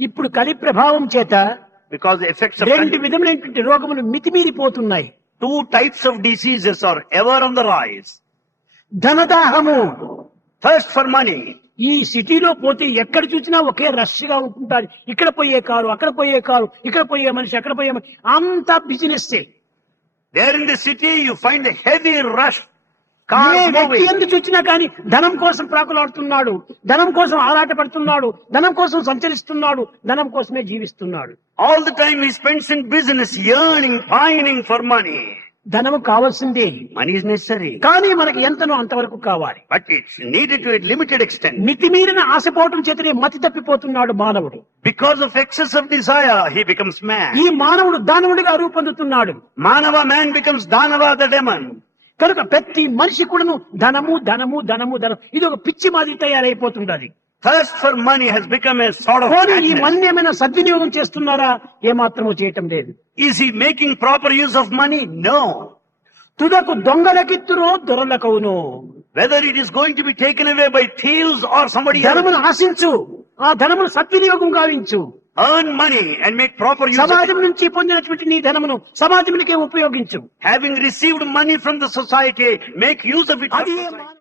ఇప్పుడు కలి ప్రభావం చేత because the effects of రెండు విధమైనటువంటి రోగములు మితిమీరిపోతున్నాయి. two types of diseases are ever on the rise. ధనదాహము, Thirst for money. ఈ సిటీలో పోతే ఎక్కడ చూసినా ఒకే రష్ గా ఉంటుంటారు. ఇక్కడ పోయే కారు, అక్కడ పోయే కారు, ఇక్కడ పోయే మనిషి, అక్కడ పోయే మనిషి, అంతా business. There in the city you find a heavy rush. A Cars వ్యక్తి moving. ఎందుకు చూసినా కానీ ధనం కోసం ప్రాకులాడుతున్నాడు, ధనం కోసం ఆరాట పడుతున్నాడు, ధనం కోసం సంచరిస్తున్నాడు, ధనం కోసమే జీవిస్తున్నాడు. All the time he spends in business, yearning, pining for money. ధనము కావాల్సిందే, Money is necessary, కానీ మనకి ఎంతనో అంతవరకు కావాలి. but it's needed to a limited extent. మితిమీరిన ఆశపోవటం చేతనే మతి తప్పిపోతున్నాడు మానవుడు. Because of excess of desire, he becomes mad. ఈ మానవుడు దానవుడిగా రూపొందుతున్నాడు. Manava man becomes Danava the demon. కనుక ప్రతి మనిషి కూడాను ధనము ధనము ధనము ధనం, ఇది ఒక పిచ్చి మాదిరి తయారైపోతుంటది. Thirst for money has become a sort of పోనీ ఈ madness. మన్ని ఏమైనా సద్వినియోగం చేస్తున్నారా? ఏమాత్రము చేయటం లేదు. Is he making proper use of money? No. తుదకు దొంగలకిత్తురో దొరలకవును. Whether it is going to be taken away by thieves or somebody else, ధనమును ఆశించు, ఆ ధనమును సద్వినియోగం గావించు. earn money and make proper use of సమాజం it. నుంచి పొందినటువంటి నీ ధనమును సమాజానికే ఉపయోగించు. Having received money from the society, make use of it. for అది society.